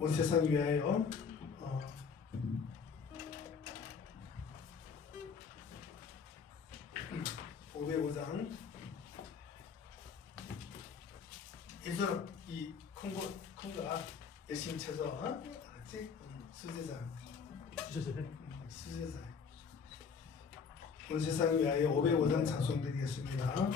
온 세상 위하여 (505장) 에서 이 콩가 열심히 쳐서 알았지? 수제자 온 세상 위하여 (505장) 찬송드리겠습니다.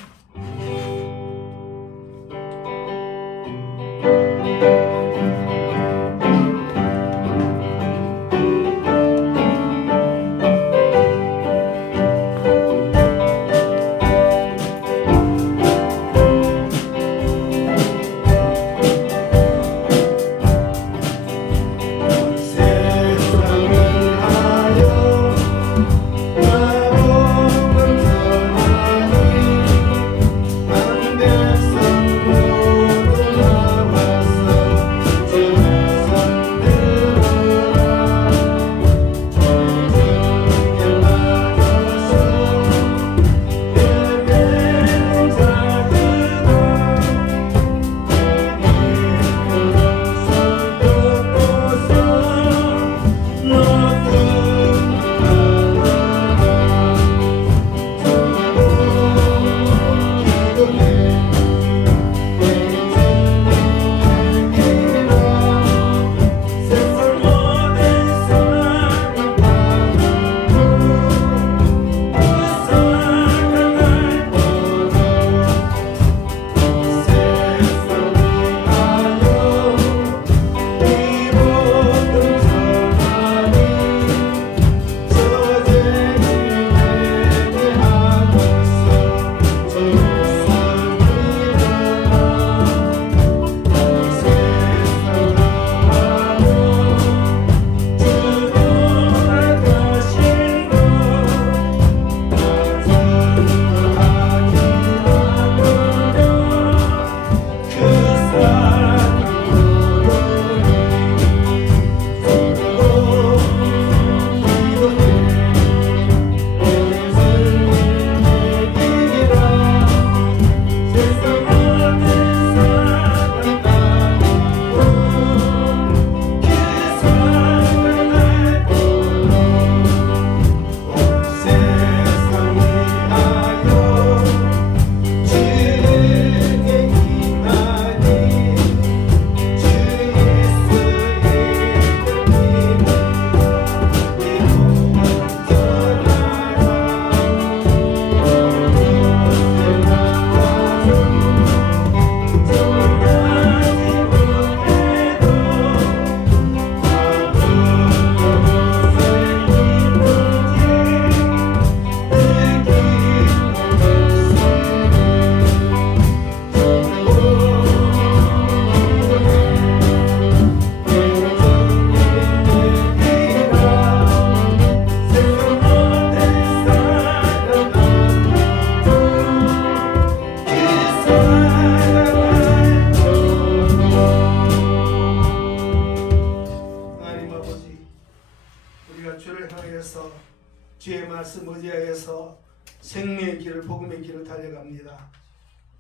주의 말씀 의지하여서 생명의 길을 복음의 길을 달려갑니다.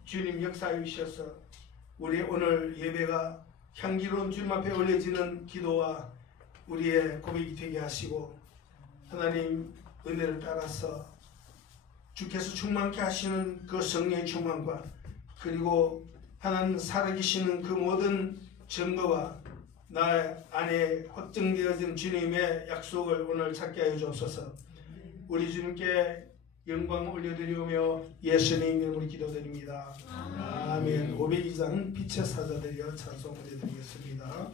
주님 역사해 주셔서 우리 오늘 예배가 향기로운 주님 앞에 올려지는 기도와 우리의 고백이 되게 하시고 하나님 은혜를 따라서 주께서 충만케 하시는 그 성령의 충만과 그리고 하나님 살아계시는 그 모든 증거와 나 안에 확정되어진 주님의 약속을 오늘 찾게 하여 주옵소서. 우리 주님께 영광 올려드리오며 예수님 이름으로 기도드립니다. 아멘. 502장 빛의 사자들여 찬송 올려드리겠습니다.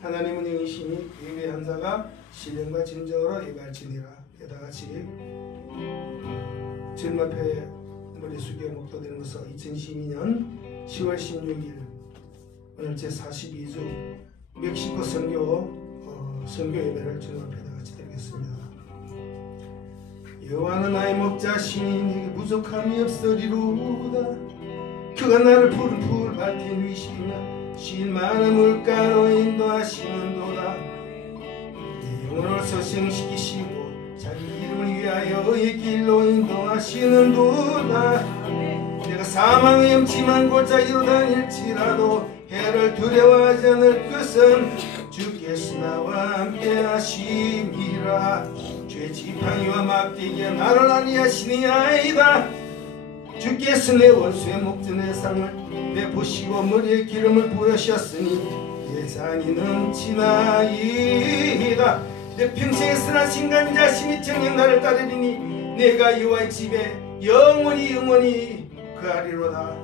하나님은 영이시니 예배한 자가 신령과 진정으로 예배할지니라. 다 같이 주님 앞에 머리 숙여 묵도되는 것은 2012년 10월 16일 오늘 제42주 멕시코 선교 예배를 주님 앞에 다 같이 드리겠습니다. 여호와는 나의 목자시니 내게 부족함이 없으리로다. 그가 나를 푸른 풀밭에 누이시며 신 많은 물가로 인도하시는도다. 내 영혼을 서성시키시고 자기 이름을 위하여 의 길로 인도하시는도다. 내가 사망의 영침한 골짜기로 다닐지라도 해를 두려워하지 않을 것은 주께서 나와 함께 하심이라. 죄 지팡이와 막대기가 나를 안위하시니이다. 주께서 내 원수의 목전의 상을 내보시고 머리에 기름을 부으셨으니 내 잔이 넘치나이다. 내 평생에 선하신 간자심이 정녕 나를 따르리니 내가 여호와의 집에 영원히 거하리로다.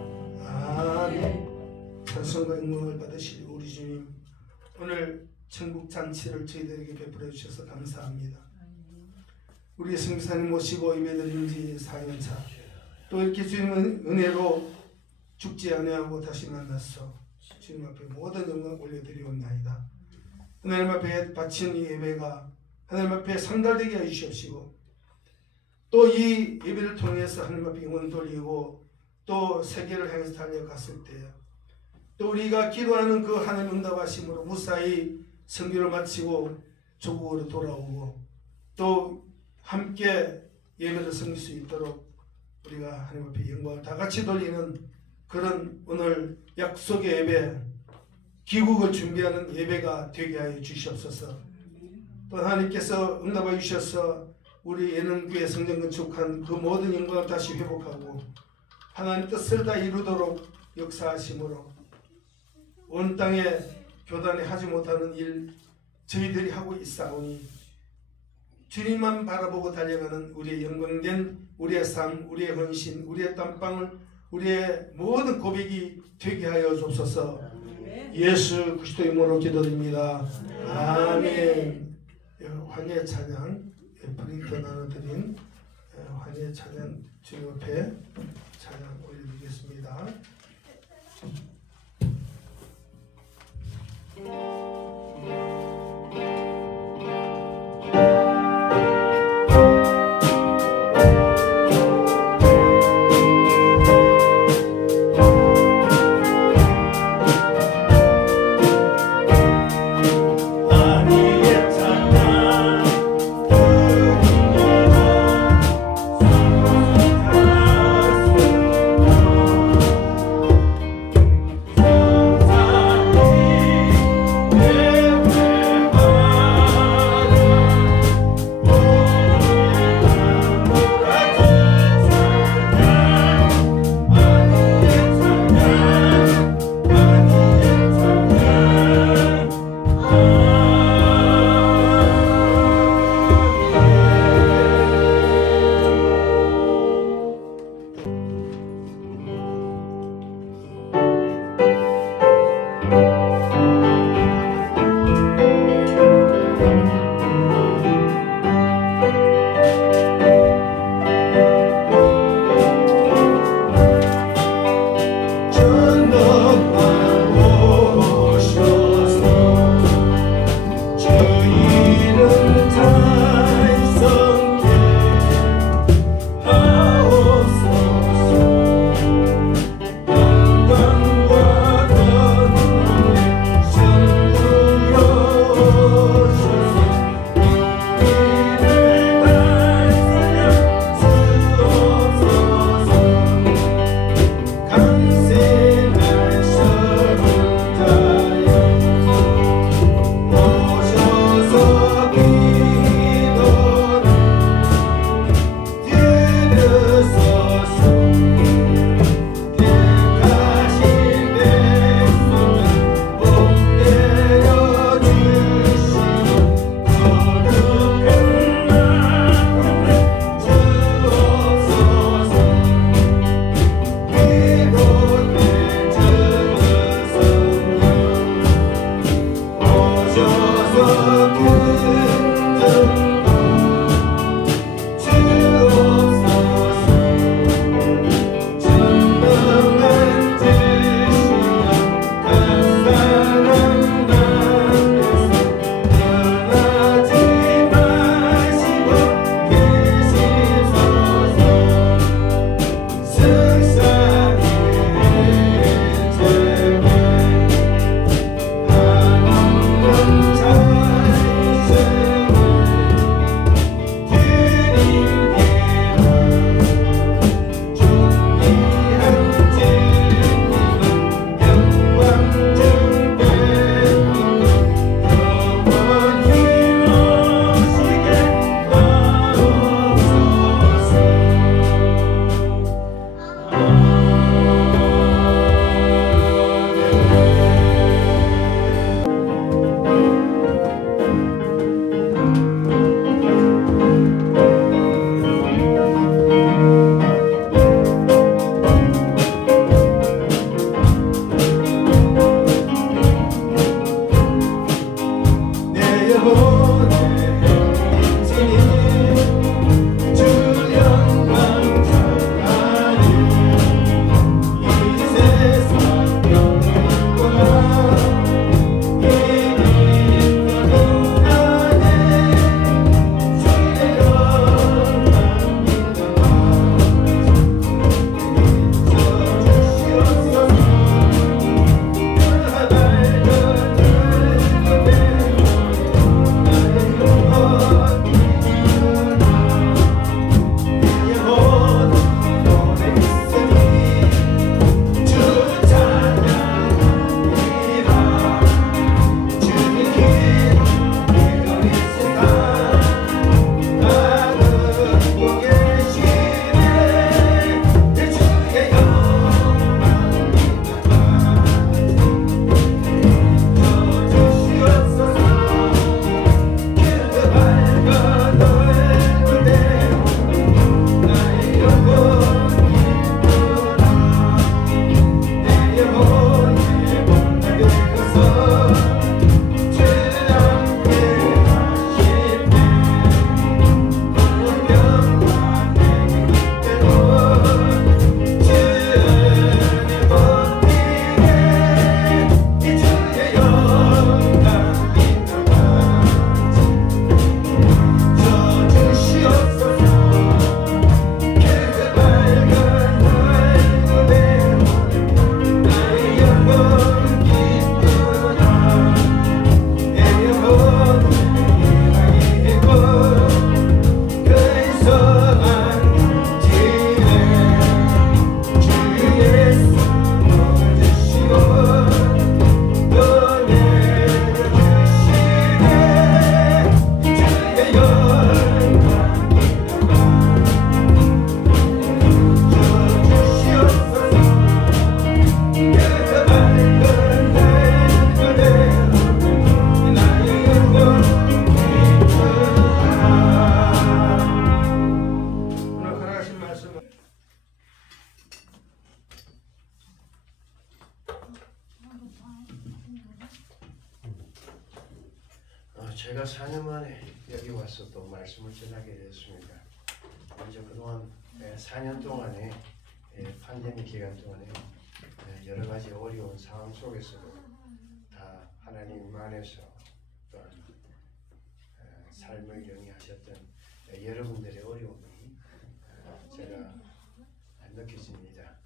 아멘. 찬송과 영광을 받으실 우리 주님, 오늘 천국 잔치를 저희들에게 베풀어 주셔서 감사합니다. 우리 성교사님 모시고 예배드린 지 4년차, 또 이렇게 주님의 은혜로 죽지 아니하고 다시 만나서 주님 앞에 모든 영광 올려드리옵나이다. 하나님 앞에 바친 이 예배가 하나님 앞에 상달되게 해주시옵시고, 또 이 예배를 통해서 하나님 앞에 영혼 돌리고 또 세계를 향해서 달려갔을 때 또 우리가 기도하는 그 하나님 응답하심으로 무사히 선교를 마치고 조국으로 돌아오고 또 함께 예배를 섬길 수 있도록 우리가 하나님 앞에 영광을 다 같이 돌리는 그런 오늘 약속의 예배, 귀국을 준비하는 예배가 되게 하여 주시옵소서. 또 하나님께서 응답하여 주셔서 우리 예능교회 성전 건축한 그 모든 영광을 다시 회복하고 하나님 뜻을 다 이루도록 역사하심으로 온 땅에 교단이 하지 못하는 일 저희들이 하고 있사오니 주님만 바라보고 달려가는 우리의 영광된 우리의 삶, 우리의 헌신, 우리의 땀방울, 우리의 모든 고백이 되게 하여 주옵소서. 예수 그리스도의 이름으로 기도드립니다. 아멘. 환희의 찬양 프린터 나눠드린 환희의 찬양 주님 앞에 찬양 올려드리겠습니다. 제가 4년 만에 여기 와서 또 말씀을 전하게 되었습니다. 먼저 그동안 4년 동안에 팬데믹 기간 동안에 여러 가지 어려운 상황 속에서도 다 하나님 안에서 또한 삶을 영위하셨던 여러분들의 어려움이 제가 느껴집니다.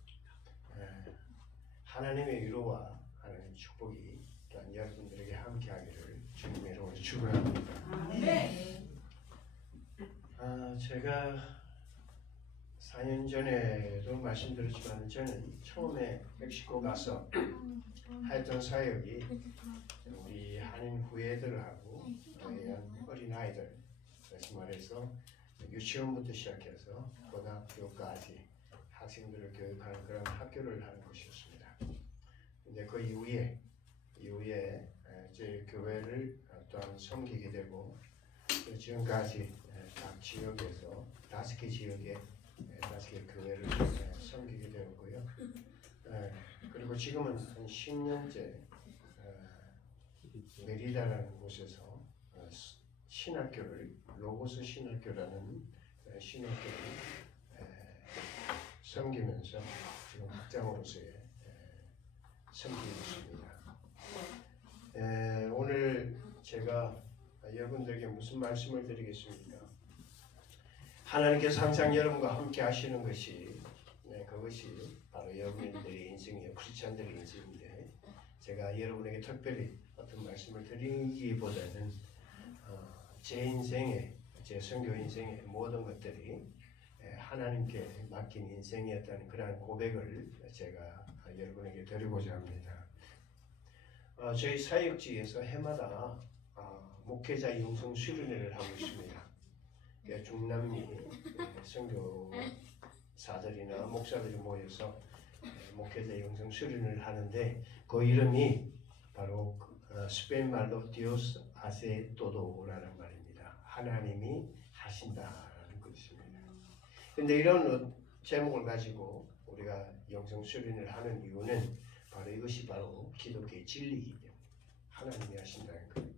하나님의 위로와 하나님의 축복이 또한 여러분들에게 함께하기를 주님의 이름으로 축원합니다. 제가 4년 전에도 말씀드렸지만 저는 처음에 멕시코 가서 했던 사역이 우리 한인 후예들하고 어린 아이들, 다시 말해서 유치원부터 시작해서 고등학교까지 학생들을 교육하는 그런 학교를 하는 곳이었습니다. 근데 그 이후에 제 교회를 또한 섬기게 되고 지금까지 각 지역에서 5개 지역에 5개 교회를 섬기게 되었고요. 그리고 지금은 한 10년째 메리다라는 곳에서 신학교를 로고스 신학교라는 신학교를 섬기면서 지금 학장으로서의 섬기고 있습니다. 오늘 제가 여러분들에게 무슨 말씀을 드리겠습니까? 하나님께서 항상 여러분과 함께 하시는 것이 그것이 바로 여러분들의 인생이에요. 크리스찬들의 인생인데 제가 여러분에게 특별히 어떤 말씀을 드리기보다는 제 인생에 제 선교 인생의 모든 것들이 하나님께 맡긴 인생이었다는 그러한 고백을 제가 여러분에게 드리고자 합니다. 저희 사역지에서 해마다 목회자 영성 수련회를 하고 있습니다. 중남미 선교사들이나 목사들이 모여서 목회자 영성 수련회를 하는데 그 이름이 바로 스페인 말로 디오스 하세 또도라는 말입니다. 하나님이 하신다라는 것입니다. 근데 이런 제목을 가지고 우리가 영성 수련회를 하는 이유는 바로 이것이 바로 기독교의 진리이기 때문에 하나님이 하신다는 거예요.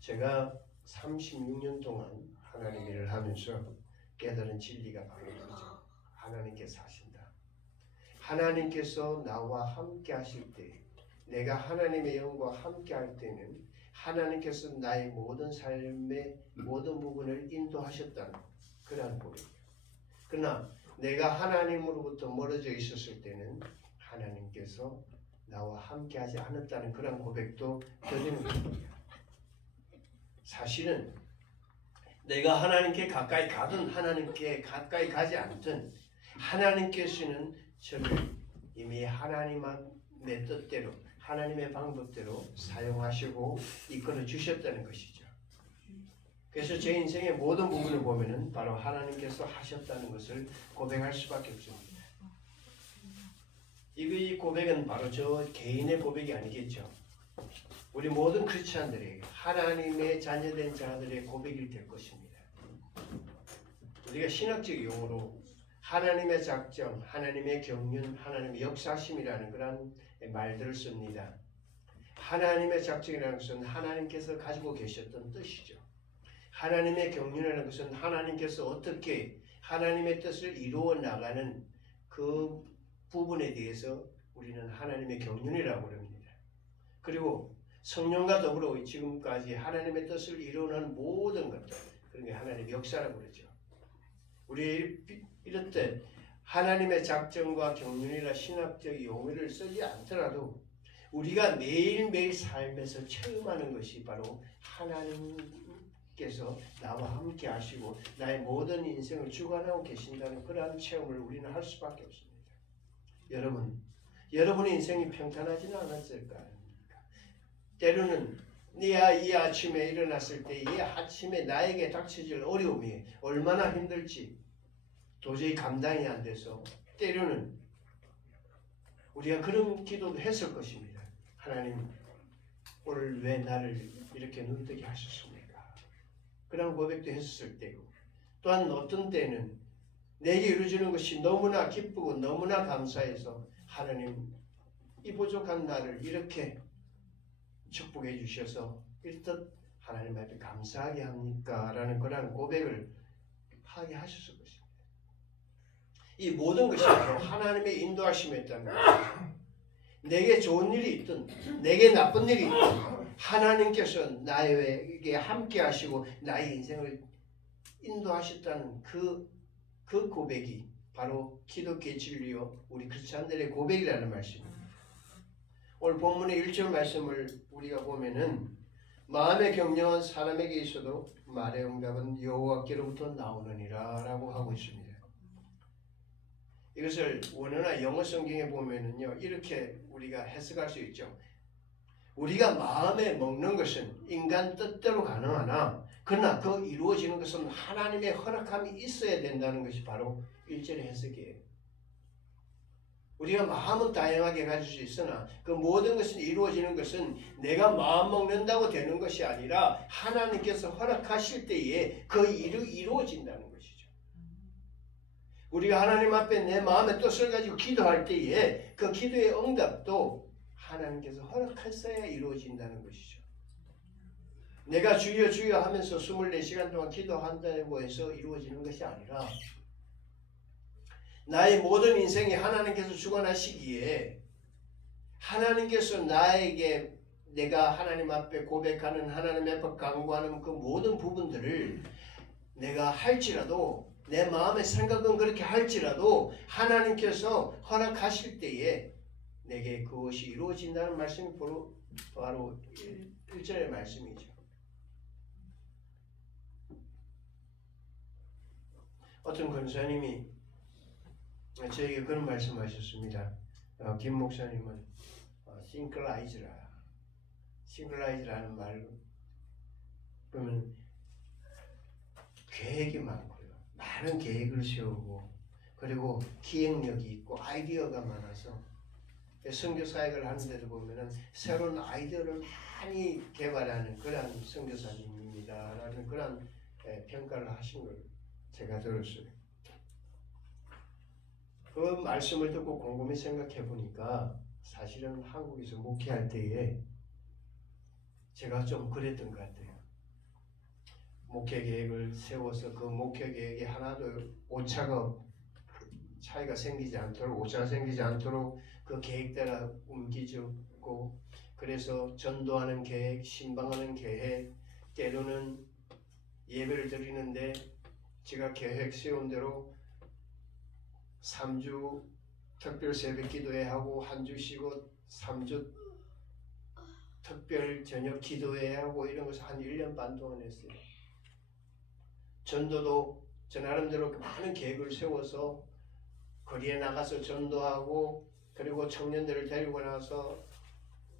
제가 36년 동안 하나님 일을 하면서 깨달은 진리가 바로 이거죠. 하나님께서 하신다. 하나님께서 나와 함께 하실 때 내가 하나님의 영과 함께 할 때는 하나님께서 나의 모든 삶의 모든 부분을 인도하셨다는 그러한 고백이에요. 그러나 내가 하나님으로부터 멀어져 있었을 때는 하나님께서 나와 함께 하지 않았다는 그런 고백도 드리는 겁니다. 사실은 내가 하나님께 가까이 가든 하나님께 가까이 가지 않든 하나님께서는 저를 이미 하나님의 뜻대로 하나님의 방법대로 사용하시고 이끌어 주셨다는 것이죠. 그래서 제 인생의 모든 부분을 보면은 바로 하나님께서 하셨다는 것을 고백할 수밖에 없습니다. 이 고백은 바로 저 개인의 고백이 아니겠죠. 우리 모든 크리스찬들이 하나님의 자녀된 자들의 고백이 될 것입니다. 우리가 신학적 용어로 하나님의 작정, 하나님의 경륜, 하나님의 역사심이라는 그런 말들을 씁니다. 하나님의 작정이라는 것은 하나님께서 가지고 계셨던 뜻이죠. 하나님의 경륜이라는 것은 하나님께서 어떻게 하나님의 뜻을 이루어 나가는 그 부분에 대해서 우리는 하나님의 경륜이라고 합니다. 그리고 성령과 더불어 지금까지 하나님의 뜻을 이루는 모든 것들, 그런 게 하나님의 역사라고 그러죠. 우리 이럴 때 하나님의 작정과 경륜이나 신학적 용어를 쓰지 않더라도 우리가 매일매일 삶에서 체험하는 것이 바로 하나님께서 나와 함께 하시고 나의 모든 인생을 주관하고 계신다는 그러한 체험을 우리는 할 수밖에 없습니다. 여러분의 인생이 평탄하지는 않았을까요? 때로는 이 아침에 일어났을 때 이 아침에 나에게 닥쳐질 어려움이 얼마나 힘들지 도저히 감당이 안 돼서 때로는 우리가 그런 기도도 했을 것입니다. 하나님, 오늘 왜 나를 이렇게 눈뜨게 하셨습니까? 그런 고백도 했었을 때고 또한 어떤 때는 내게 이루어지는 것이 너무나 기쁘고 너무나 감사해서 하나님, 이 부족한 나를 이렇게 축복해 주셔서 이렇듯 하나님 앞에 감사하게 합니까? 라는 그런 고백을 하게 하셨을 것입니다. 이 모든 것이 바로 하나님의 인도하심에 있다는 것입니다. 내게 좋은 일이 있든 내게 나쁜 일이 있든 하나님께서 나에게 함께 하시고 나의 인생을 인도하셨다는 그 고백이 바로 기독교의 진리요 우리 크리스찬들의 고백이라는 말씀입니다. 오늘 본문의 1절 말씀을 우리가 보면은 마음에 격려한 사람에게 있어도 말의 응답은 여호와께로부터 나오느니라 라고 하고 있습니다. 이것을 원어나 영어 성경에 보면은요 이렇게 우리가 해석할 수 있죠. 우리가 마음에 먹는 것은 인간 뜻대로 가능하나 그러나 그 이루어지는 것은 하나님의 허락함이 있어야 된다는 것이 바로 1절의 해석이에요. 우리가 마음은 다양하게 가질 수 있으나 그 모든 것이 이루어지는 것은 내가 마음 먹는다고 되는 것이 아니라 하나님께서 허락하실 때에 그 일이 이루어진다는 것이죠. 우리가 하나님 앞에 내 마음의 뜻을 가지고 기도할 때에 그 기도의 응답도 하나님께서 허락하셔야 이루어진다는 것이죠. 내가 주여 주여 하면서 24시간 동안 기도한다고 해서 이루어지는 것이 아니라 나의 모든 인생이 하나님께서 주관하시기에 하나님께서 나에게 내가 하나님 앞에 고백하는 하나님 앞에 간구하는 그 모든 부분들을 내가 할지라도 내 마음의 생각은 그렇게 할지라도 하나님께서 허락하실 때에 내게 그것이 이루어진다는 말씀이 바로 1절의 말씀이죠. 어떤 권사님이 저에게 그런 말씀하셨습니다. 김 목사님은 싱크라이즈라는 말 그러면 계획이 많고요. 많은 계획을 세우고 그리고 기획력이 있고 아이디어가 많아서 선교사역을 하는 데도 보면은 새로운 아이디어를 많이 개발하는 그런 선교사님입니다라는 그런 평가를 하신 걸 제가 들었어요. 그 말씀을 듣고 곰곰이 생각해 보니까 사실은 한국에서 목회할 때에 제가 좀 그랬던 것 같아요. 목회 계획을 세워서 그 목회 계획에 하나도 오차가 생기지 않도록 그 계획대로 움직이고 그래서 전도하는 계획, 신방하는 계획, 때로는 예배를 드리는데 제가 계획 세운 대로 3주 특별 새벽 기도회 하고 한 주 쉬고 3주 특별 저녁 기도회 하고 이런 것을 한 1년 반 동안 했어요. 전도도 저 나름대로 많은 계획을 세워서 거리에 나가서 전도하고 그리고 청년들을 데리고 나서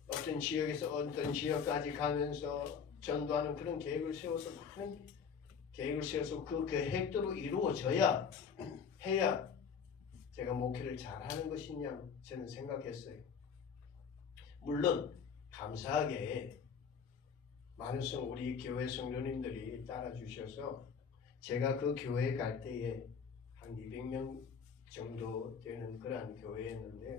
어떤 지역에서 어떤 지역까지 가면서 전도하는 그런 계획을 세워서 많은 계획을 세워서 그 계획대로 이루어져야 해야 제가 목회를 잘하는 것이냐 저는 생각했어요. 물론 감사하게 많은 우리 교회 성도님들이 따라주셔서 제가 그 교회에 갈 때에 한 200명 정도 되는 그런 교회였는데요.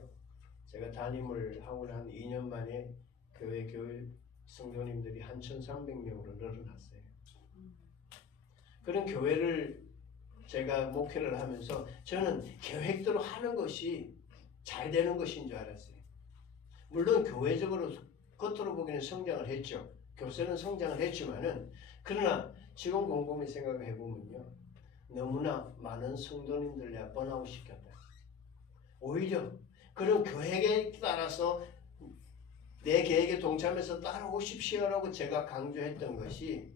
제가 담임을 하고 난 2년 만에 교회 성도님들이 한 1,300명으로 늘어났어요. 그런 교회를 제가 목회를 하면서 저는 계획대로 하는 것이 잘 되는 것인 줄 알았어요. 물론 교회적으로 겉으로 보기에는 성장을 했죠. 교세는 성장을 했지만은 그러나 지금 곰곰이 생각을 해보면요. 너무나 많은 성도님들 내가 번아웃 시켰다. 오히려 그런 계획에 따라서 내 계획에 동참해서 따라오십시오라고 제가 강조했던 것이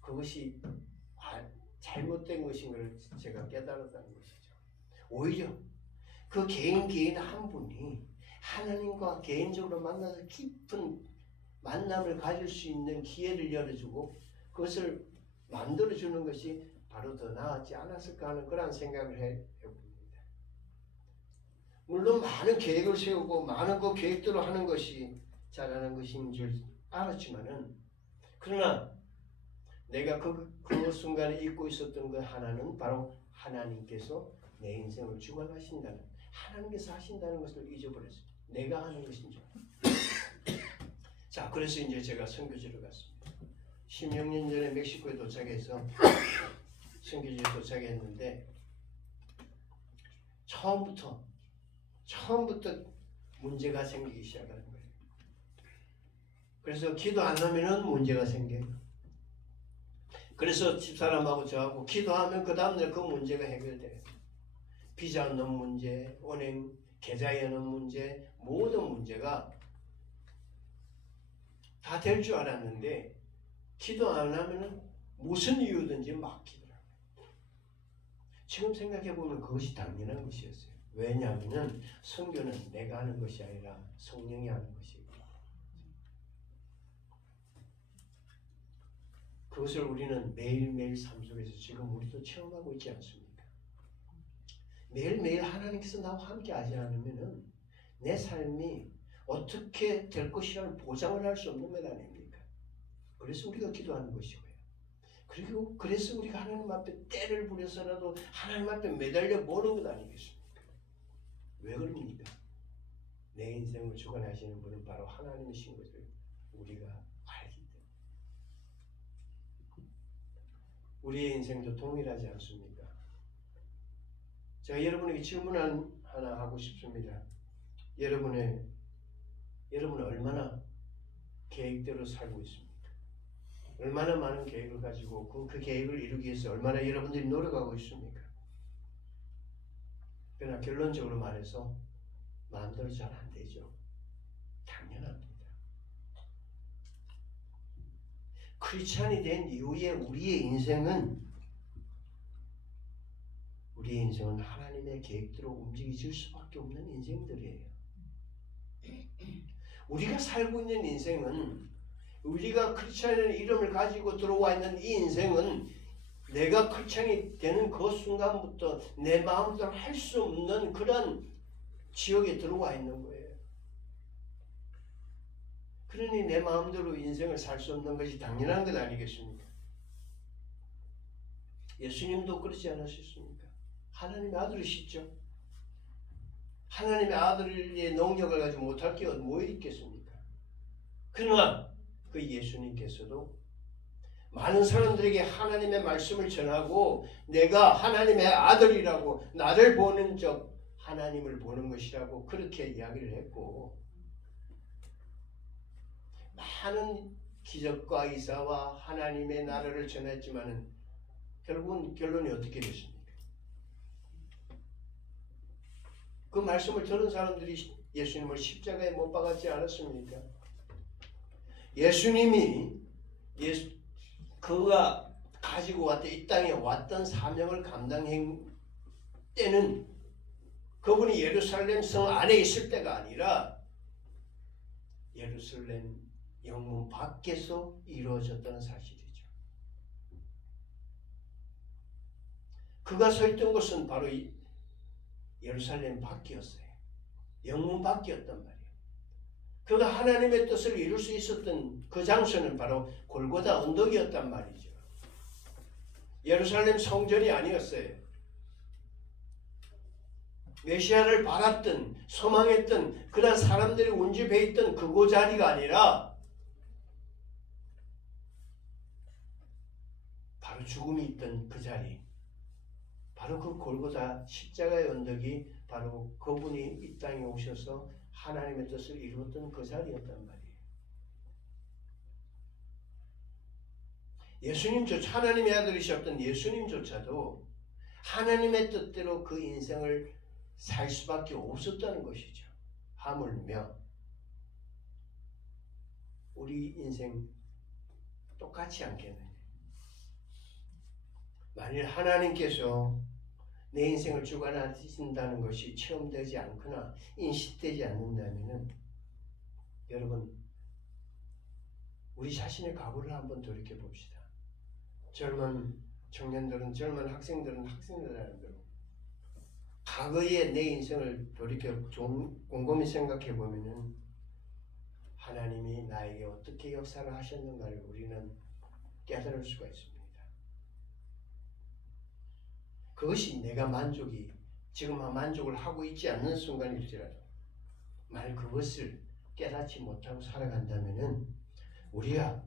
그것이 잘못된 것인 걸 제가 깨달았다는 것이죠. 오히려 그 개인 한 분이 하나님과 개인적으로 만나서 깊은 만남을 가질 수 있는 기회를 열어주고 그것을 만들어주는 것이 바로 더 나았지 않았을까 하는 그런 생각을 해봅니다. 물론 많은 계획을 세우고 많은 그 계획대로 하는 것이 잘하는 것인 줄 알았지만은 그러나 내가 그 순간에 잊고 있었던 것 하나는 바로 하나님께서 내 인생을 주관하신다는 하나님께서 하신다는 것을 잊어버렸어요. 내가 하는 것인 줄. 자, 그래서 이제 제가 선교지로 갔습니다. 16년 전에 멕시코에 도착해서 선교지에 도착했는데 처음부터 문제가 생기기 시작하는 거예요. 그래서 기도 안 하면은 문제가 생겨요. 그래서 집사람하고 저하고 기도하면 그 다음날 그 문제가 해결돼요. 비자 없는 문제, 은행 계좌에 없는 문제, 모든 문제가 다 될 줄 알았는데 기도 안 하면은 무슨 이유든지 막히더라고요. 지금 생각해 보면 그것이 당연한 것이었어요. 왜냐하면 선교는 내가 하는 것이 아니라 성령이 하는 것이고, 그것을 우리는 매일매일 삶 속에서 지금 우리도 체험하고 있지 않습니까? 매일매일 하나님께서 나와 함께 하지 않으면 내 삶이 어떻게 될 것이라는 보장을 할 수 없는 것 아닙니까? 그래서 우리가 기도하는 것이고요. 그리고 그래서 우리가 하나님 앞에 때를 부려서라도 하나님 앞에 매달려 보는 것 아니겠습니까? 왜 그럽니까? 내 인생을 주관하시는 분은 바로 하나님이신 것을 우리가 알기 때문에. 우리의 인생도 동일하지 않습니까? 제가 여러분에게 질문 하나 하고 싶습니다. 여러분은 얼마나 계획대로 살고 있습니까? 얼마나 많은 계획을 가지고 그 계획을 이루기 위해서 얼마나 여러분들이 노력하고 있습니까? 그러나 결론적으로 말해서 마음대로 잘 안 되죠. 당연합니다. 크리스찬이 된 이후에 우리의 인생은 하나님의 계획대로 움직여질 수밖에 없는 인생들이에요. 우리가 살고 있는 인생은, 우리가 크리스찬이라는 이름을 가지고 들어와 있는 이 인생은 내가 크리스찬이 되는 그 순간부터 내 마음대로 할 수 없는 그런 지역에 들어와 있는 거예요. 그러니 내 마음대로 인생을 살 수 없는 것이 당연한 것 아니겠습니까? 예수님도 그러지 않으셨습니까? 하나님의 아들이시죠. 하나님의 아들의 능력을 가지고 못할 게 뭐 있겠습니까? 그러나 그 예수님께서도 많은 사람들에게 하나님의 말씀을 전하고 내가 하나님의 아들이라고, 나를 보는 적 하나님을 보는 것이라고 그렇게 이야기를 했고, 많은 기적과 이사와 하나님의 나라를 전했지만은 결국은 결론이 어떻게 됐습니까? 그 말씀을 들은 사람들이 예수님을 십자가에 못 박았지 않았습니까? 예수님이 그가 가지고 왔던 이 땅에 왔던 사명을 감당한 때는 그분이 예루살렘 성 안에 있을 때가 아니라 예루살렘 영문 밖에서 이루어졌다는 사실이죠. 그가 서 있던 곳은 바로 예루살렘 밖이었어요. 영문 밖이었단 말이에요. 그가 하나님의 뜻을 이룰 수 있었던 그 장소는 바로 골고다 언덕이었단 말이죠. 예루살렘 성전이 아니었어요. 메시아를 바랐던, 소망했던 그런 사람들이 운집해 있던 그곳 자리가 아니라 바로 죽음이 있던 그 자리, 바로 그 골고다 십자가의 언덕이 바로 그분이 이 땅에 오셔서 하나님의 뜻을 이루었던 그 자리였단 말이에요. 예수님조차, 하나님의 아들이셨던 예수님조차도 하나님의 뜻대로 그 인생을 살 수밖에 없었다는 것이죠. 하물며 우리 인생 똑같이 않겠느냐. 만일 하나님께서 내 인생을 주관하신다는 것이 체험되지 않거나 인식되지 않는다면 여러분, 우리 자신의 각오를 한번 돌이켜 봅시다. 젊은 청년들은, 젊은 학생들은 학생들이라는 대로 과거의 내 인생을 돌이켜 곰곰이 생각해 보면은 하나님이 나에게 어떻게 역사를 하셨는가를 우리는 깨달을 수가 있습니다. 그것이 내가 지금 만족을 하고 있지 않는 순간일지라도 만약 그것을 깨닫지 못하고 살아간다면은 우리가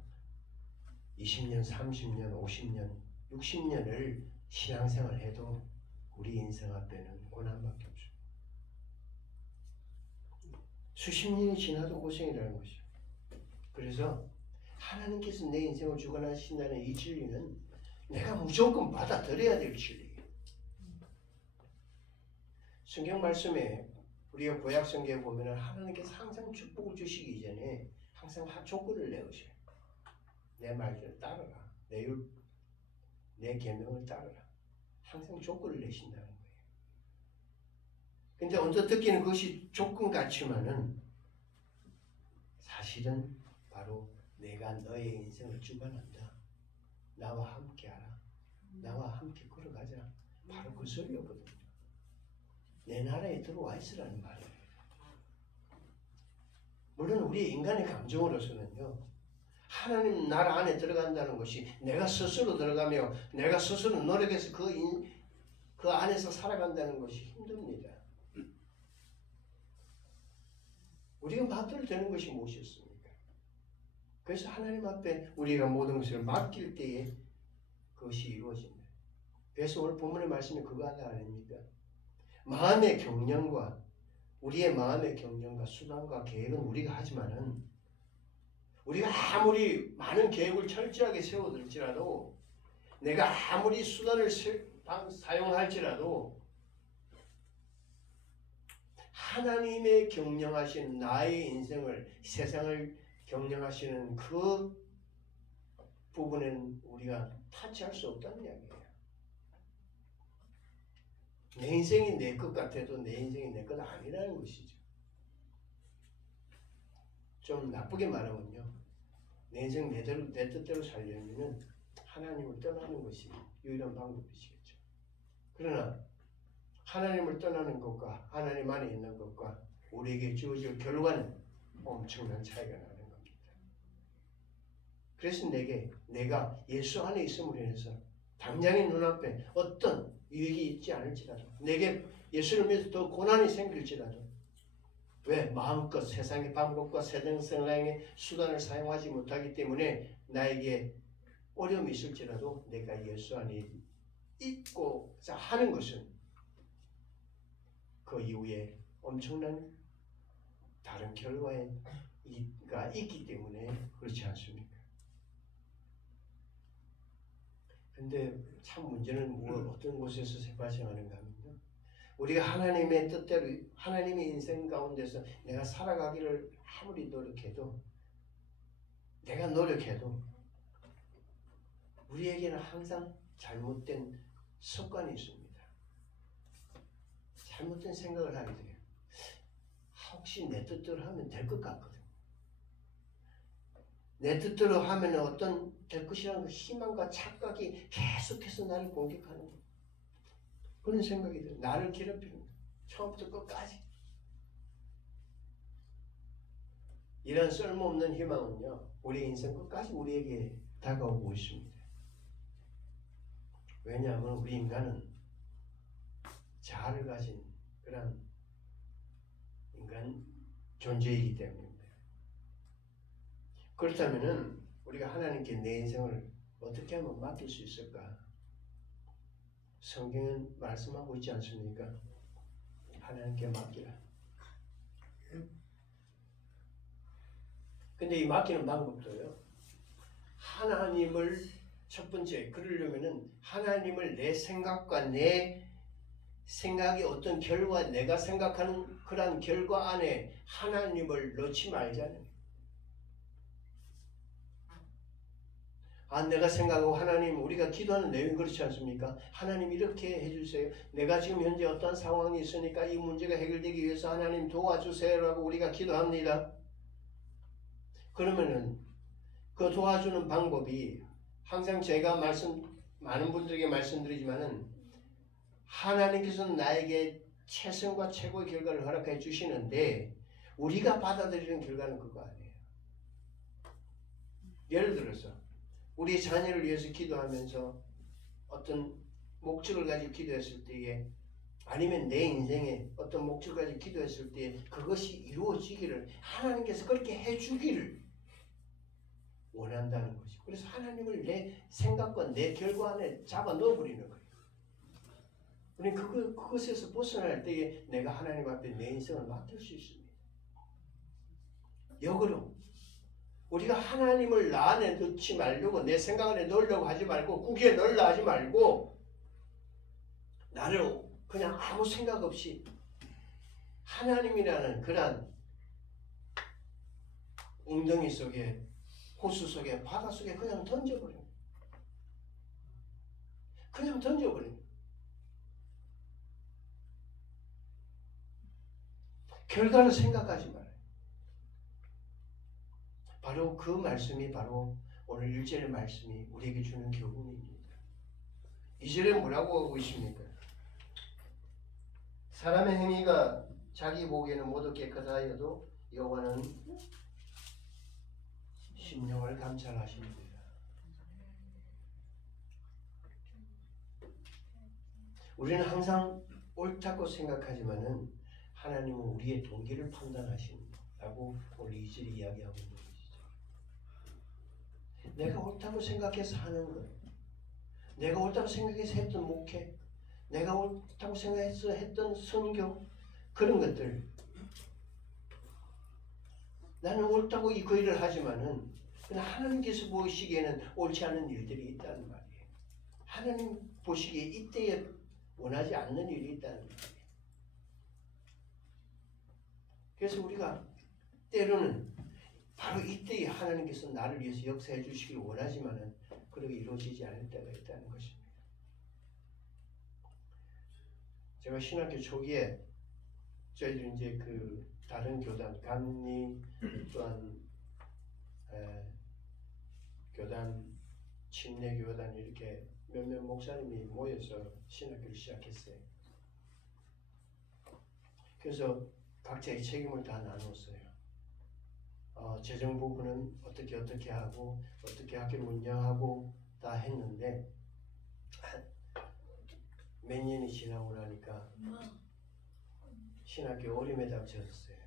20년, 30년, 50년, 60년을 신앙생활 해도 우리 인생 앞에는 고난밖에 없어요. 수십 년이 지나도 고생이라는 것이죠. 그래서 하나님께서 내 인생을 주관하신다는 이 진리는 내가 무조건 받아들여야 될 진리예요. 성경 말씀에 우리가 구약 성경에 보면 하나님께서 항상 축복을 주시기 전에 항상 조건을 내으셔요. 내 말을 따르라. 내 계명을 따르라. 항상 조건을 내신다는 거예요. 근데 언뜻 듣기는 그것이 조건 같지만은 사실은 바로 내가 너의 인생을 주관한다. 나와 함께하라. 나와 함께 걸어가자. 바로 그 소리였거든요. 내 나라에 들어와 있으라는 말이에요. 물론 우리 인간의 감정으로서는요. 하나님 나라 안에 들어간다는 것이 내가 스스로 들어가며 내가 스스로 노력해서 그 안에서 살아간다는 것이 힘듭니다. 우리가 맡을 되는 것이 무엇이었습니까? 그래서 하나님 앞에 우리가 모든 것을 맡길 때에 그것이 이루어진다. 그래서 오늘 본문의 말씀이 그거 하나 아닙니까? 마음의 경영과 우리의 마음의 경영과 수단과 계획은 우리가 하지만은 우리가 아무리 많은 계획을 철저하게 세워둘지라도 내가 아무리 수단을 사용할지라도 하나님의 경영하시는 나의 인생을 세상을 경영하시는 그 부분에는 우리가 타치할 수 없다는 이야기예요. 내 인생이 내 것 같아도 내 인생이 내 것 아니라는 것이죠. 좀 나쁘게 말하면요. 내 인생 내 뜻대로 살려면 하나님을 떠나는 것이 유일한 방법이시겠죠. 그러나 하나님을 떠나는 것과 하나님 안에 있는 것과 우리에게 주어질 결과는 엄청난 차이가 나는 겁니다. 그래서 내가 예수 안에 있음으로 인해서 당장의 눈앞에 어떤 유익이 있지 않을지라도 내게 예수를 위해서 더 고난이 생길지라도 왜? 마음껏 세상의 방법과 세상의 수단을 사용하지 못하기 때문에 나에게 어려움이 있을지라도 내가 예수 안에 있고자 하는 것은 그 이후에 엄청난 다른 결과가 있기 때문에 그렇지 않습니까? 근데 참 문제는 어떤 곳에서 발생하는가 하면요. 우리가 하나님의 뜻대로 하나님의 인생 가운데서 내가 살아가기를 아무리 노력해도 내가 노력해도 우리에게는 항상 잘못된 습관이 있습니다. 잘못된 생각을 하게 돼요. 혹시 내 뜻대로 하면 될 것 같거든. 내 뜻대로 하면 어떤 될 것이라는 그 희망과 착각이 계속해서 나를 공격하는 거예요. 그런 생각이 들어요. 나를 괴롭히는 거예요. 처음부터 끝까지. 이런 쓸모없는 희망은요. 우리 인생 끝까지 우리에게 다가오고 있습니다. 왜냐하면 우리 인간은 자아를 가진 그런 인간 존재이기 때문입니다. 그렇다면 우리가 하나님께 내 인생을 어떻게 하면 맡길 수 있을까? 성경은 말씀하고 있지 않습니까? 하나님께 맡기라. 근데 이 맡기는 방법도요. 하나님을 첫 번째 그러려면은 하나님을 내 생각과 내 생각의 어떤 결과 내가 생각하는 그런 결과 안에 하나님을 넣지 말자는 내가 생각하고 하나님 우리가 기도하는 내용이 그렇지 않습니까? 하나님 이렇게 해주세요. 내가 지금 현재 어떤 상황이 있으니까 이 문제가 해결되기 위해서 하나님 도와주세요라고 우리가 기도합니다. 그러면은 그 도와주는 방법이 항상 제가 많은 분들에게 말씀드리지만은 하나님께서는 나에게 최선과 최고의 결과를 허락해 주시는데 우리가 받아들이는 결과는 그거 아니에요. 예를 들어서 우리 자녀를 위해서 기도하면서 어떤 목적을 가지고 기도했을 때에 아니면 내 인생에 어떤 목적을 가지고 기도했을 때 그것이 이루어지기를 하나님께서 그렇게 해주기를 원한다는 것이. 그래서 하나님을 내 생각과 내 결과 안에 잡아 넣어버리는 거예요. 우리는 그것에서 벗어날 때에 내가 하나님 앞에 내 인생을 맡길 수 있습니다. 역으로 우리가 하나님을 나 안에 넣지 말려고, 내 생각 안에 넣으려고 하지 말고, 구기에 넣으려 하지 말고, 나를 그냥 아무 생각 없이 하나님이라는 그런 웅덩이 속에, 호수 속에, 바다 속에 그냥 던져버려요. 그냥 던져버려요. 결과를 생각하지 말아요. 바로 그 말씀이 바로 오늘 1절의 말씀이 우리에게 주는 교훈입니다. 2절에 뭐라고 하고 있습니까? 사람의 행위가 자기 보기에는 모두 깨끗하여도 여호와는 심령을 감찰하십니다. 우리는 항상 옳다고 생각하지만은 하나님은 우리의 동기를 판단하신다고 오늘 2절이 이야기하고 있는 것이죠. 내가 옳다고 생각해서 하는 것, 내가 옳다고 생각해서 했던 목회, 내가 옳다고 생각해서 했던 선교, 그런 것들, 나는 옳다고 그 일을 하지만은 하나님께서 보시기에는 옳지 않은 일들이 있다는 말이에요. 하나님 보시기에 이때에 원하지 않는 일이 있다는 말이에요. 그래서 우리가 때로는 바로 이때에 하나님께서 나를 위해서 역사해 주시길 원하지만은 그렇게 이루어지지 않을 때가 있다는 것입니다. 제가 신학교 초기에 저희들이 이제 그 다른 교단, 감리 또한 교단, 침례 교단 이렇게 몇몇 목사님이 모여서 신학교를 시작했어요. 그래서 각자의 책임을 다 나눴어요. 재정 부분은 어떻게 하고 어떻게 학교를 운영하고 다 했는데 몇 년이 지나고 나니까 신학교 어림에 닥쳤어요.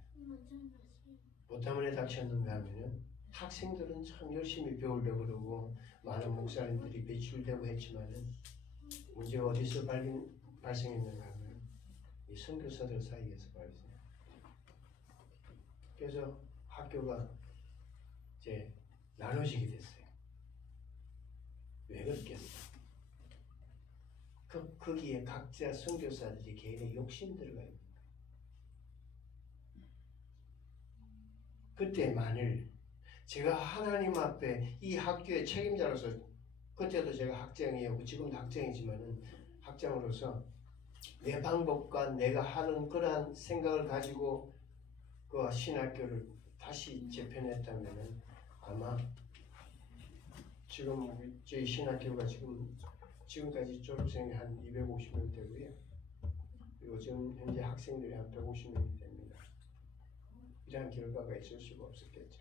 뭐 때문에 닥쳤는가 하면은 학생들은 참 열심히 배우려고 그러고 많은 목사님들이 배출되고 했지만은 문제가 어디서 발생했는가 하면 이 선교사들 사이에서 발생해요. 그래서 학교가 이제 나눠지게 됐어요. 왜 그렇겠어요? 거기에 각자 선교사들이 개인의 욕심 들어가 있는 거예요. 그때 만일 제가 하나님 앞에 이 학교의 책임자로서, 그때도 제가 학장이었고 지금도 학장이지만은 학장으로서 내 방법과 내가 하는 그러한 생각을 가지고 그 신학교를 다시 재편했다면은 아마 지금 저희 신학교가 지금까지 졸업생이 한 250명 되고요. 요즘 현재 학생들이 한 150명이 됩니다. 이러한 결과가 있을 수가 없었겠죠.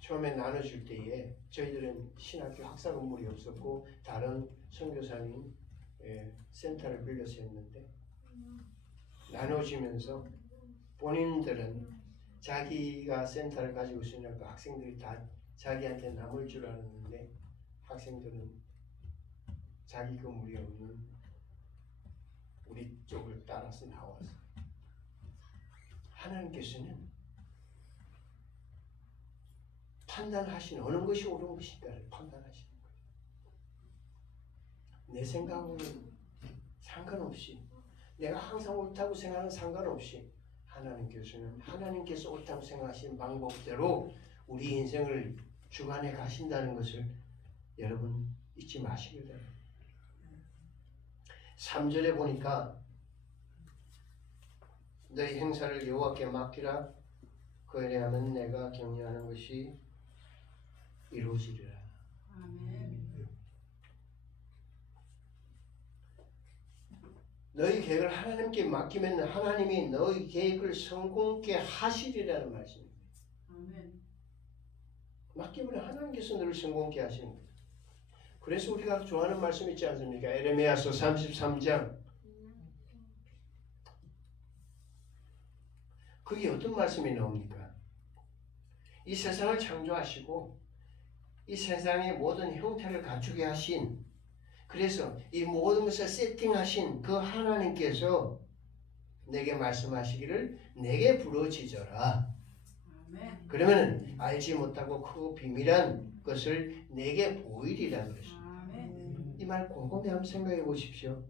처음에 나눠줄 때에 저희들은 신학교 학사 건물이 없었고 다른 선교사님 센터를 빌려서 했는데 나눠지면서 본인들은 자기가 센터를 가지고 있으니까 학생들이 다 자기한테 남을 줄 알았는데 학생들은 자기 건물이 없는 우리 쪽을 따라서 나와서 하나님께서는 판단하시는 어느 것이 옳은 것인가를 판단하시는 거예요. 내 생각으로는 상관없이 내가 항상 옳다고 생각하는 상관없이 하나님께서는 하나님께서 옳다고 생각하시는 방법대로 우리 인생을 주관해 가신다는 것을 여러분 잊지 마시길 바랍니다. 3절에 보니까 너희 행사를 여호와께 맡기라. 그에 하면 내가 격려하는 것이 이루어지리라. 아멘. 너희 계획을 하나님께 맡기면 하나님이 너희 계획을 성공케 하시리라는 말씀입니다. 아멘. 맡기면 하나님께서 너를 성공케 하시는 거예요. 그래서 우리가 좋아하는 말씀 있지 않습니까? 에레미야서 33장. 그게 어떤 말씀이 나옵니까? 이 세상을 창조하시고 이 세상의 모든 형태를 갖추게 하신, 그래서 이 모든 것을 세팅하신 그 하나님께서 내게 말씀하시기를 내게 부르짖어라. 아멘. 그러면 알지 못하고 크고 비밀한 것을 내게 보이리라 그랬습니다. 아멘. 이 말 곰곰이 한번 생각해 보십시오.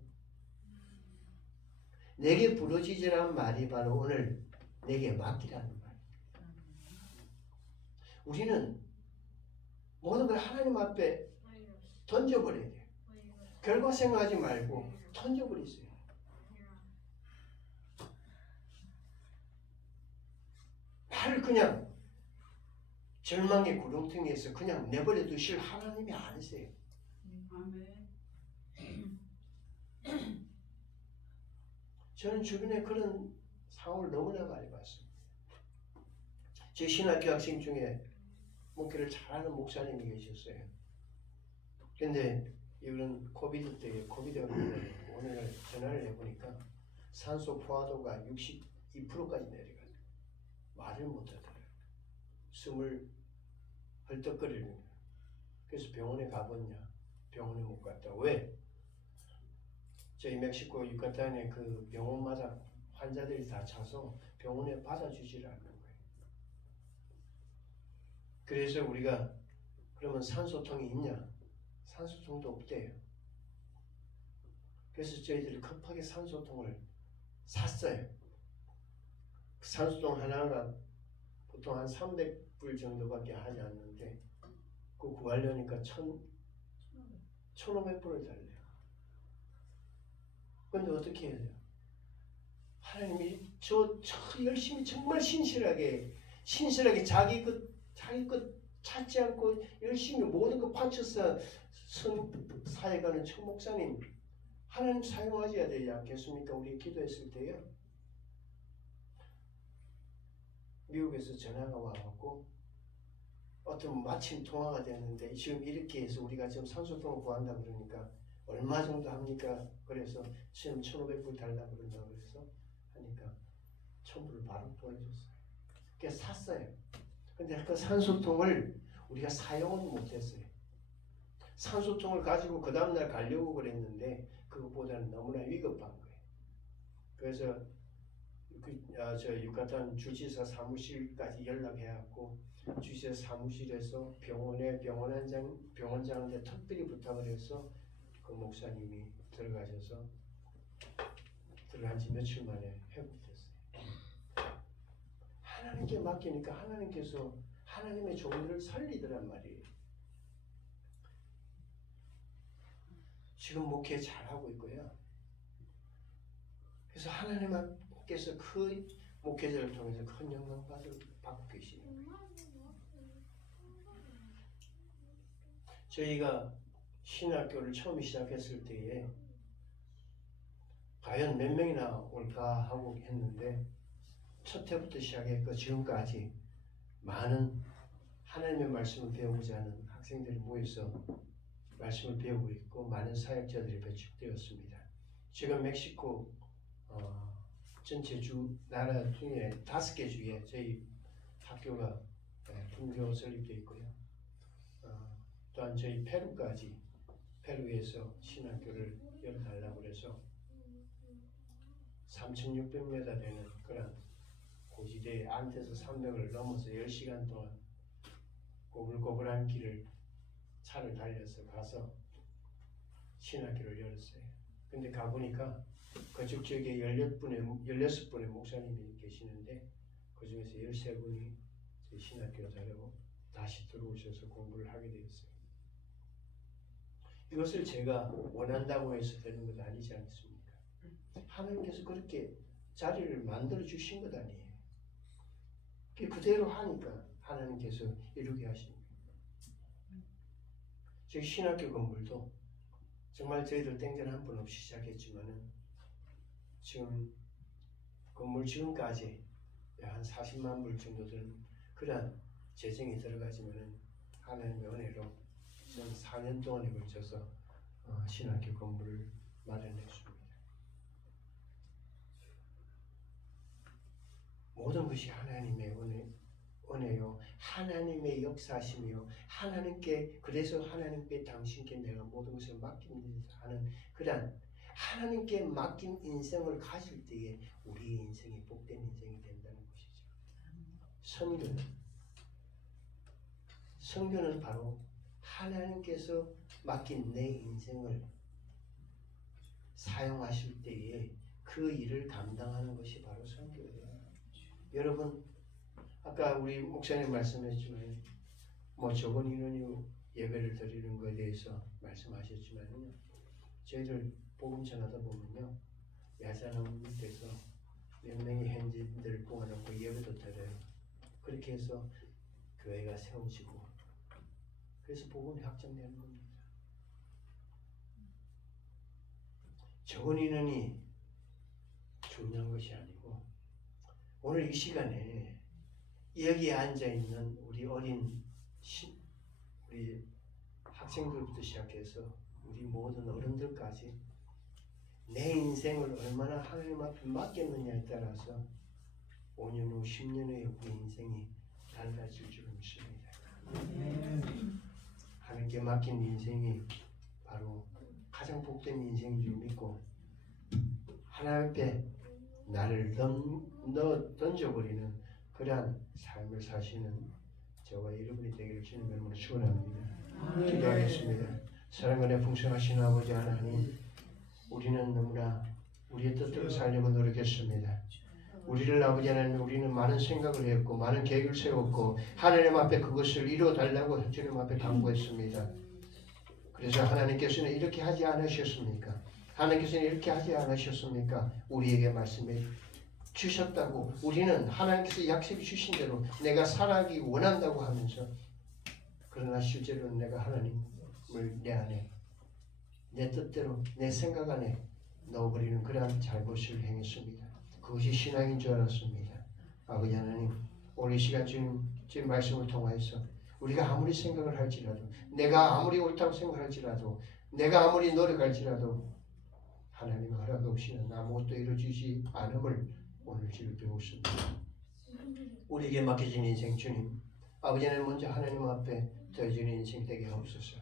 내게 부르짖으라는 말이 바로 오늘 내게 맡기라는 말. 우리는 모든 걸 하나님 앞에 던져버려야 돼요. 결과 생각하지 말고 던져버리세요. 나를 그냥 절망의 구렁텅이에서 그냥 내버려 두실 하나님이 아니세요. 아멘. 저는 주변에 그런 상황을 너무나 많이 봤습니다. 제 신학교 학생 중에 목회를 잘하는 목사님이 계셨어요. 근데 이런 코비드 때에 코비드가 오늘 전화를 해보니까 산소 포화도가 62%까지 내려가요. 말을 못하더라고요. 숨을 헐떡거리는 거예요. 그래서 병원에 가봤냐? 병원에 못 갔다. 왜? 저희 멕시코 유카탄에 그 병원마다 환자들이 다 차서 병원에 받아주질 않는 거예요. 그래서 우리가 그러면 산소통이 있냐? 산소통도 없대요. 그래서 저희들이 급하게 산소통을 샀어요. 그 산소통 하나가 보통 한 300불 정도밖에 하지 않는데 그거 구하려니까 1,500불을 달래요. 근데 어떻게 해야 돼요? 하나님이 저 열심히 정말 신실하게 자기 것 찾지 않고 열심히 모든 것 바쳐서 사역하는 청 목사님 하나님 사용하셔야 되지 않겠습니까? 우리 기도했을 때요. 미국에서 전화가 와갖고 어떤 마침 통화가 됐는데 지금 이렇게 해서 우리가 지금 산소통을 구한다 그러니까 얼마 정도 합니까? 그래서 지금 1,500불 달라 그런다 그래서 하니까 1,000불을 바로 보내줬어요. 그래서 샀어요. 근데 그 산소통을 우리가 사용은 못했어요. 산소통을 가지고 그 다음날 가려고 그랬는데 그것보다는 너무나 위급한 거예요. 그래서 저 유카탄 주지사 사무실까지 연락해갖고 주지사 사무실에서 병원장한테 특별히 부탁을 해서 그 목사님이 들어가셔서 들어간 지 며칠 만에 회복됐어요. 하나님께 맡기니까 하나님께서 하나님의 종들을 살리더란 말이에요. 지금 목회 잘하고 있고요. 그래서 하나님께서 그 목회자를 통해서 큰 영광 받고 계시는 거예요. 저희가 신학교를 처음 시작했을 때에 과연 몇 명이나 올까 하고 했는데 첫 해부터 시작했고 지금까지 많은 하나님의 말씀을 배우고자 하는 학생들이 모여서 말씀을 배우고 있고 많은 사역자들이 배출되었습니다. 지금 멕시코 전체 나라 중에 5개 주에 저희 학교가 분교 설립되어 있고요. 또한 저희 페루에서 신학교를 열어달라고 해서 3,600m 되는 그런 고지대에 안테서 산맥을 넘어서 10시간 동안 고불고불한 길을 차를 달려서 가서 신학교를 열었어요. 근데 가보니까 그쪽 지역에 16분의 목사님이 계시는데 그 중에서 13분이 저희 신학교 자려고 다시 들어오셔서 공부를 하게 되었어요. 이것을 제가 원한다고 해서 되는 것 아니지 않습니까? 하나님께서 그렇게 자리를 만들어 주신 것 아니에요. 그대로 하니까 하나님께서 이루게 하십니다. 저희 신학교 건물도 정말 저희들 땡전 한 번 없이 시작했지만은 지금 건물 지금까지 한 40만 불 정도 되는 그런 재정이 들어가지만은 하나님의 은혜로 지금 4년 동안에 걸쳐서 신학교 건물을 마련했습니다. 모든 것이 하나님의 은혜요 하나님의 역사심이요 하나님께 그래서 하나님께 당신께 내가 모든 것을 맡깁니다 하는 그런 하나님께 맡긴 인생을 가질 때에 우리의 인생이 복된 인생이 된다는 것이죠. 선교는 바로 하나님께서 맡긴 내 인생을 사용하실 때에 그 일을 감당하는 것이 바로 선교예요. 여러분 아까 우리 목사님 말씀했지만 뭐 적은 인원이 예배를 드리는 것에 대해서 말씀하셨지만요. 저희들 복음 전하다 보면요. 야자나무 밑에서 몇 명의 현지인들을 모아놓고 예배도 드려요. 그렇게 해서 교회가 세워지고 그래서 복음이 확장되는 겁니다. 적은 인원이 중요한 것이 아니고 오늘 이 시간에 여기에 앉아있는 우리 우리 학생들부터 시작해서 우리 모든 어른들까지 내 인생을 얼마나 하나님 앞에 맡겼느냐에 따라서 5년 후, 10년 후에 우리 인생이 달라질 줄 믿습니다. 하나님께 맡긴 인생이 바로 가장 복된 인생인 줄 믿고 하나님 앞에 나를 던져버리는 그러한 삶을 사시는 저와 여러분이 되기를 주님 이름으로 축원합니다. 기도하겠습니다. 사랑과 풍성하신 아버지 하나님, 우리는 너무나 우리의 뜻대로 살려고 노력했습니다. 우리를 아버지 하나님, 우리는 많은 생각을 했고 많은 계획을 세웠고 하나님 앞에 그것을 이루어달라고 주님 앞에 당부했습니다. 그래서 하나님께서는 이렇게 하지 않으셨습니까? 하나님께서는 이렇게 하지 않으셨습니까? 우리에게 말씀해 주셨다고 우리는 하나님께서 약속해 주신 대로 내가 살아가기 원한다고 하면서 그러나 실제로는 내가 하나님을 내 안에 내 뜻대로 내 생각 안에 넣어버리는 그러한 잘못을 행했습니다. 그것이 신앙인 줄 알았습니다. 아버지 하나님, 오늘 이 시간 주님 말씀을 통하여서 우리가 아무리 생각을 할지라도 내가 아무리 옳다고 생각할지라도 내가 아무리 노력할지라도 하나님의 허락 없이는 아무것도 이루어지지 않음을 오늘 주를 배웠습니다. 우리에게 맡겨진 인생 주님, 아버지 하나님 먼저 하나님 앞에 드려지는 인생 되게 하옵소서.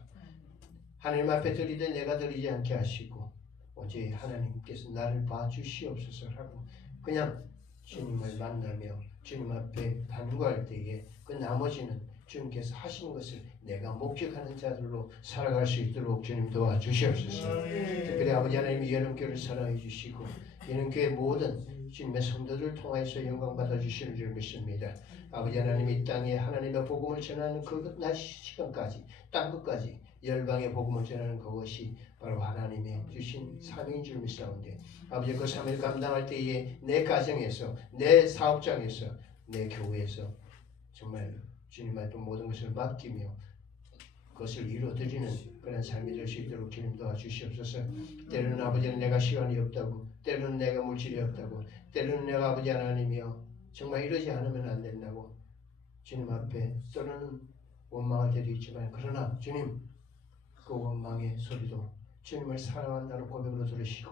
하나님 앞에 드리되 내가 드리지 않게 하시고 오직 하나님께서 나를 봐주시옵소서 하고 그냥 주님을 만나며 주님 앞에 간구할 때에 그 나머지는 주님께서 하신 것을 내가 목적하는 자들로 살아갈 수 있도록 주님 도와주시옵소서. 특별히 아버지 하나님이 여름교회를 사랑해 주시고 여름교회 모든 주님의 성도들을 통해서 영광 받아주시는 줄 믿습니다. 아버지 하나님 이 땅에 하나님의 복음을 전하는 그 낮 시간까지 땅 끝까지 열방의 복음을 전하는 그것이 바로 하나님의 주신 삶인 줄 믿사온데 아버지 그 삶을 감당할 때에 내 가정에서 내 사업장에서 내 교회에서 정말 주님 앞에 모든 것을 맡기며 그것을 이루어드리는 그런 삶이 될 수 있도록 주님 도와주시옵소서. 때로는 아버지는 내가 시간이 없다고 때로는 내가 물질이 없다고 때로는 내가 아버지 하나님이여 정말 이러지 않으면 안 된다고 주님 앞에 또는 원망할 때도 있지만 그러나 주님 그 원망의 소리도 주님을 사랑한다는 고백으로 들으시고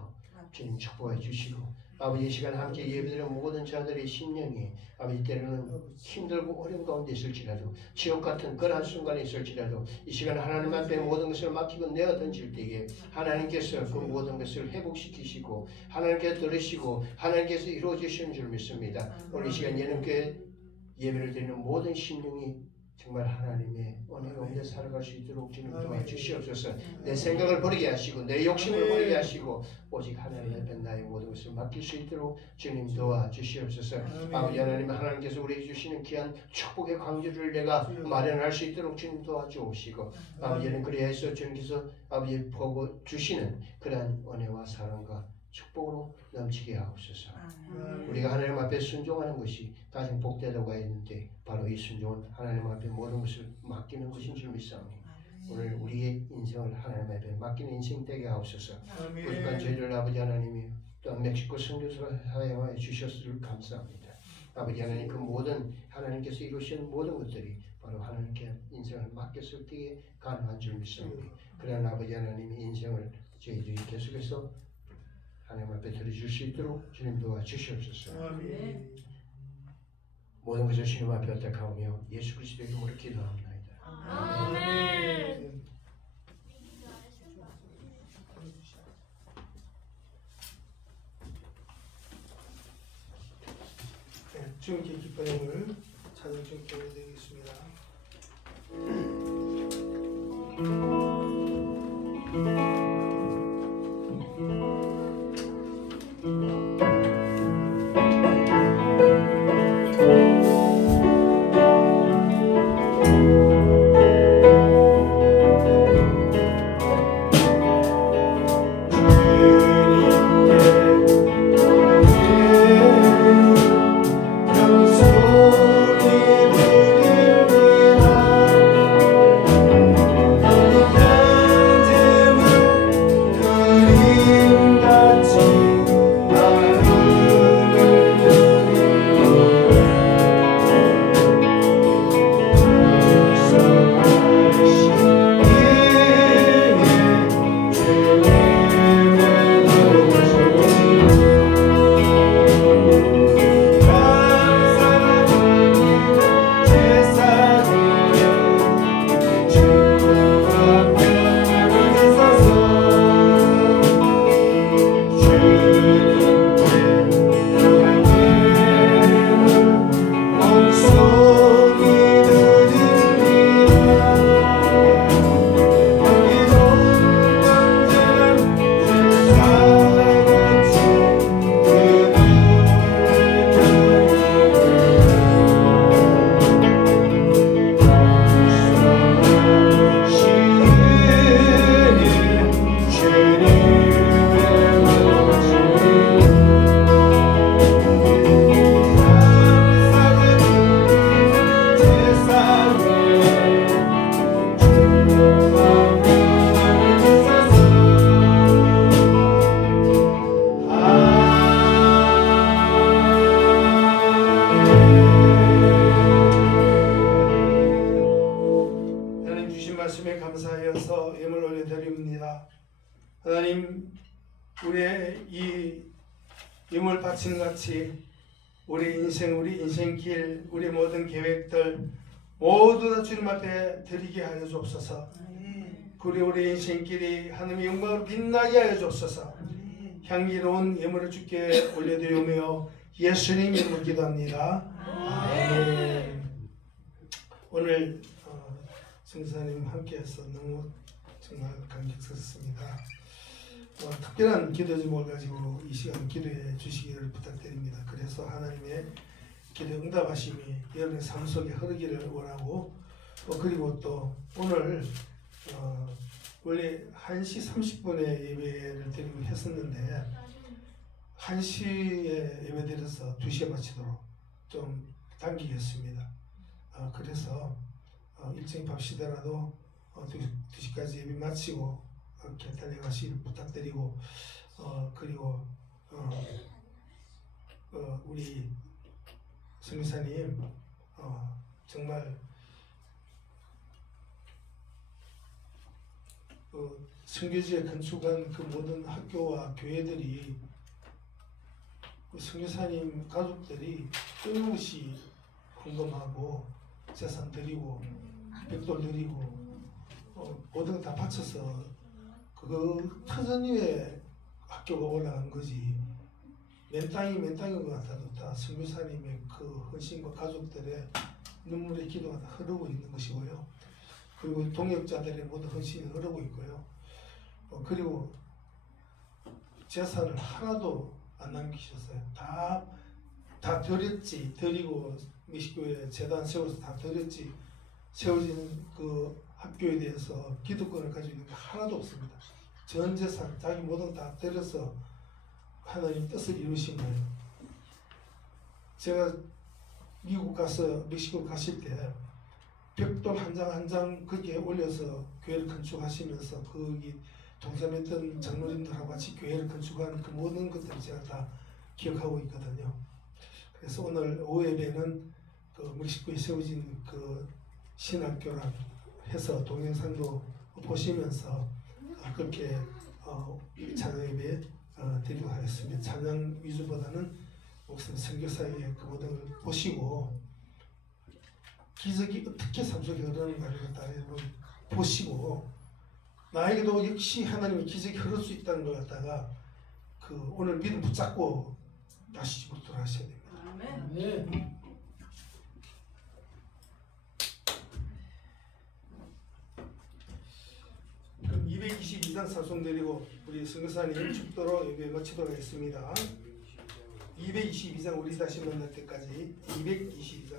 주님 축복해 주시고 아버지 이 시간 함께 예배드리는 모든 자들의 심령이 아버지 때로는 힘들고 어려운 가운데 있을지라도 지옥 같은 그러한 순간에 있을지라도 이 시간 하나님 앞에 모든 것을 맡기고 내어 던질 때에 하나님께서 그 모든 것을 회복시키시고 하나님께서 들으시고 하나님께서 이루어 주시는 줄 믿습니다. 오늘 이 시간 예능교회 예배를 드리는 모든 심령이 정말 하나님의 은혜 가운데 살아갈 수 있도록 주님 도와주시옵소서. 내 생각을 버리게 하시고 내 욕심을 버리게 하시고 오직 하나님 앞에 나의 모든 것을 맡길 수 있도록 주님 도와주시옵소서. 아버지 하나님께서 우리에게 주시는 귀한 축복의 광주를 내가 마련할 수 있도록 주님 도와주옵시고 아버지는 그리하여서 주님께서 아버지 보고 주시는 그러한 은혜와 사랑과 축복으로 넘치게 하옵소서. 우리가 하나님 앞에 순종하는 것이 가장 복되다고 했는데 바로 이 순종은 하나님 앞에 모든 것을 맡기는 것인 줄 믿사오니 오늘 우리의 인생을 하나님 앞에 맡기는 인생 되게 하옵소서. 부족한 저희들 아버지 하나님이 또한 멕시코 선교사를 사용하여 주셨을 감사합니다. 아버지 하나님 그 모든 하나님께서 이루신 모든 것들이 바로 하나님께 인생을 맡겼을 때에 가능한 줄 믿사오니 그러나 아버지 하나님의 인생을 저희들이 계속해서 하나님 앞에 드려줄 수 있도록 주님 도와주시옵소서. 모든 것을 주님 앞에 엎드려하며 예수 그리스도의 이름으로 기도합나이다. 아멘. 네, 주님께 기쁜 힘을 찬양 주님께 올려드리겠습니다. 말씀에 감사하여서 예물 올려드립니다. 하나님, 우리의 이 예물 바침같이 우리 인생, 우리 인생길, 우리 모든 계획들 모두 다 주님 앞에 드리게 하여 주옵소서. 그리고 우리 인생길이 하나님의 영광으로 빛나게 하여 주옵소서. 향기로운 예물을 주께 올려드리며 예수님 이름으로 기도합니다. 아멘. 오늘 성사님 함께해서 너무 정말 감격스럽습니다. 특별한 기도 제목을 가지고 이 시간 기도해 주시기를 부탁드립니다. 그래서 하나님의 기도 응답하심이 여러분의 삶 속에 흐르기를 원하고 그리고 또 오늘 원래 1시 30분에 예배를 드리고 했었는데 1시에 예배 드려서 2시에 마치도록 좀 당기겠습니다. 그래서 일정이 바쁘시더라도 2시까지 예배 마치고 이렇게 달려가시길 부탁드리고 그리고 우리 성교사님 정말 선교지에 건축한 그 모든 학교와 교회들이 선교사님 가족들이 끊임없이 헌금하고 재산 드리고 벽돌 드리고 모든 걸 다 바쳐서 그 터전 위에 학교가 올라간 거지 맨 땅인 것 같아도 다 선교사님의 그 헌신과 가족들의 눈물의 기도가 다 흐르고 있는 것이고요. 그리고 동역자들의 모든 헌신이 흐르고 있고요. 그리고 재산을 하나도 안 남기셨어요. 다 드렸지. 드리고 멕시코에 재단 세워서 다 드렸지. 세워진 그 학교에 대해서 기득권을 가지고 있는 게 하나도 없습니다. 전 재산, 자기 모든 다 드려서 하나님 뜻을 이루신 거예요. 제가 미국 가서 멕시코 가실 때 벽돌 한 장 한 장 거기에 올려서 교회를 건축하시면서 거기 동참했던 장로님들하고 같이 교회를 건축한 그 모든 것들을 제가 다 기억하고 있거든요. 그래서 오늘 오후 예배는 그 멕시코에 세워진 그 신학교랑 해서 동영상도 보시면서 그렇게 찬양 예배 드리도록 하겠습니다. 찬양 위주보다는 목사님 선교사의 그 모든 걸 보시고 기적이 어떻게 삶 속에 흐르는가를 갖다가 여러분 보시고 나에게도 역시 하나님의 기적이 흐를 수 있다는 걸 갖다가 그 오늘 믿음 붙잡고 다시 집으로 돌아가셔야 됩니다. 아멘. 그럼 222장 찬송 드리고 우리 선교사님 축도로 예배 마치도록 하겠습니다. 222장 우리 다시 만날 때까지 222장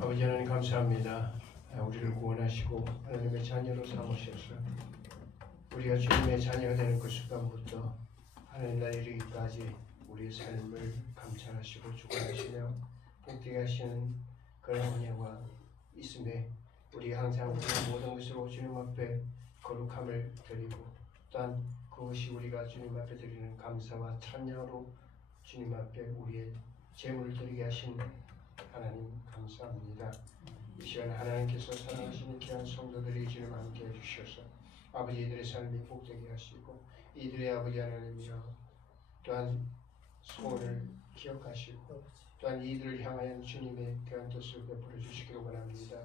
아버지 하나님 감사합니다. 우리를 구원하시고 하나님의 자녀로 삼으셔서 우리가 주님의 자녀가 되는 그 순간부터 하나님 날 이르기까지 우리의 삶을 감찰하시고 주관하시며 복되게 하시는 그런 은혜와 있음에 우리가 항상 우리의 모든 것으로 주님 앞에 거룩함을 드리고 또한 그것이 우리가 주님 앞에 드리는 감사와 찬양으로 주님 앞에 우리의 제물을 드리게 하신 하나님 감사합니다. 이 시간 하나님께서 사랑하시는 귀한 성도들이 주님 함께 해주셔서 아버지 이들의 삶이 복되게 하시고 이들의 아버지 하나님이여 또한 소원을 기억하시고 또한 이들을 향하여 주님의 귀한 뜻을 베풀어 주시기를 원합니다.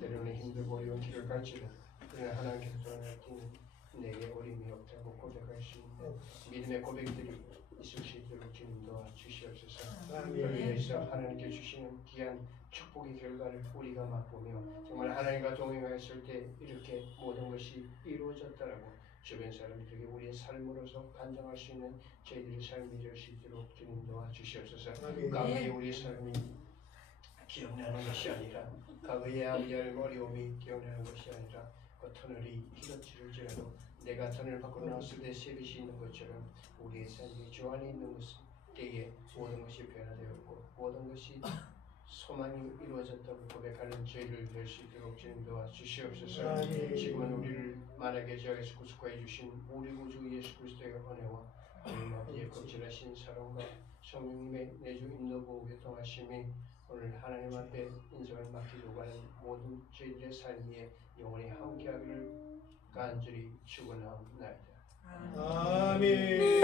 때로는 힘들고 어려운 길을 갈지라도 그러나 하나님께서 떠날 때는 내게 어림이 없다고 고백할 수 있는 믿음의 고백들이 있을 수 있도록 주님 도와주시옵소서. 그를 위해서 하나님께 주시는 귀한 축복의 결과를 우리가 맛보며 정말 하나님과 동행하였을 때 이렇게 모든 것이 이루어졌다라고 주변 사람들에게 우리의 삶으로서 간증할 수 있는 저희들의 삶이 될 수 있도록 주님 도와주시옵소서. 과거의 우리의 삶이 기억나는 것이 아니라 과거의 아버지의 어려움이 기억나는 것이 아니라 터널이 길어질지라도 내가 터널 밖으로 나왔을 때 새빛이 있는 것처럼 우리의 삶이 주 안에 있는 때에 모든 것이 변화되었고 모든 것이 소망이 이루어졌다고 고백하는 저희를 될 수 있도록 주님 도와주시옵소서. 지금은 우리를 만약에 저 예수 구속하여 주신 우리 구주 예수 그리스도의 은혜와 하나님 아버지의 거칠하신 사랑과 성령님의 내주 인도고 교통하심이 오늘 하나님 앞에 인생을 맡기고 가는 모든 저희들의 삶에 영원히 함께하기를 간절히 축원하옵나이다. 아멘.